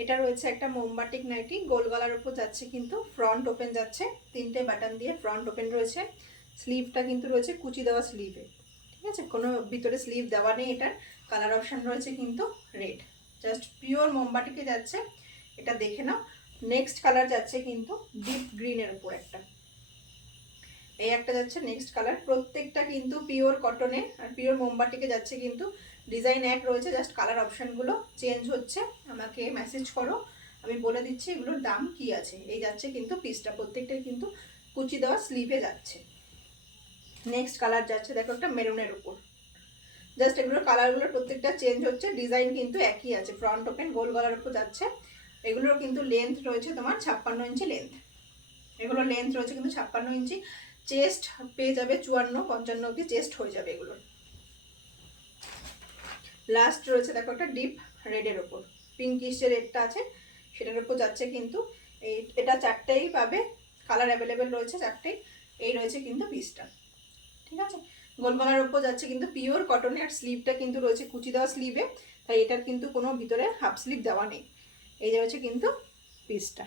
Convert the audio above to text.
এটা রয়েছে একটা মোমবাটিক নাইটি, গোল গলার উপর যাচ্ছে কিন্তু ফ্রন্ট ওপেন যাচ্ছে, 3টে বাটন দিয়ে ফ্রন্ট ওপেন রয়েছে। স্লিভটা কিন্তু রয়েছে কুচি দেওয়া স্লিভে, ঠিক আছে, কোনো ভিতরে স্লিভ দেওয়া নেই। এটার কালার অপশান রয়েছে কিন্তু রেড, জাস্ট পিওর মোমবাটিকে যাচ্ছে। এটা দেখে নাও। নেক্সট কালার যাচ্ছে কিন্তু ডিপ গ্রিনের উপর একটা, এই একটা যাচ্ছে নেক্সট কালার। প্রত্যেকটা কিন্তু পিওর কটনে আর পিওর মোমবাটিকে যাচ্ছে কিন্তু। ডিজাইন এক রয়েছে, জাস্ট কালার অপশানগুলো চেঞ্জ হচ্ছে। আমাকে মেসেজ করো, আমি বলে দিচ্ছি এগুলোর দাম কি আছে। এই যাচ্ছে কিন্তু পিসটা, প্রত্যেকটাই কিন্তু কুচি দেওয়া স্লিভে যাচ্ছে। নেক্সট কালার যাচ্ছে দেখো একটা মেরুনের উপর, জাস্ট এগুলোর কালারগুলোর প্রত্যেকটা চেঞ্জ হচ্ছে, ডিজাইন কিন্তু একই আছে। ফ্রন্ট ওপেন গোল গলার উপর যাচ্ছে। এগুলোর কিন্তু লেন্থ রয়েছে তোমার 56 ইঞ্চি লেন্থ, এগুলোর লেন্থ রয়েছে কিন্তু 56 ইঞ্চি। চেস্ট পেয়ে যাবে 54-55 অব্দি চেস্ট হয়ে যাবে এগুলোর। লাস্ট রয়েছে দেখো একটা ডিপ রেডের ওপর, পিঙ্কিশ যে রেডটা আছে সেটার উপর যাচ্ছে কিন্তু। এটা 4টেই পাবে, কালার অ্যাভেলেবেল রয়েছে 4টেই। এই রয়েছে কিন্তু পিসটা, ঠিক আছে। গোল গলার উপর যাচ্ছে কিন্তু পিওর কটনে, আর স্লিভটা কিন্তু রয়েছে কুচি দেওয়া স্লিভে, তাই এটার কিন্তু কোনো ভিতরে হাফ স্লিভ দেওয়া নেই। এই যে রয়েছে কিন্তু পিসটা।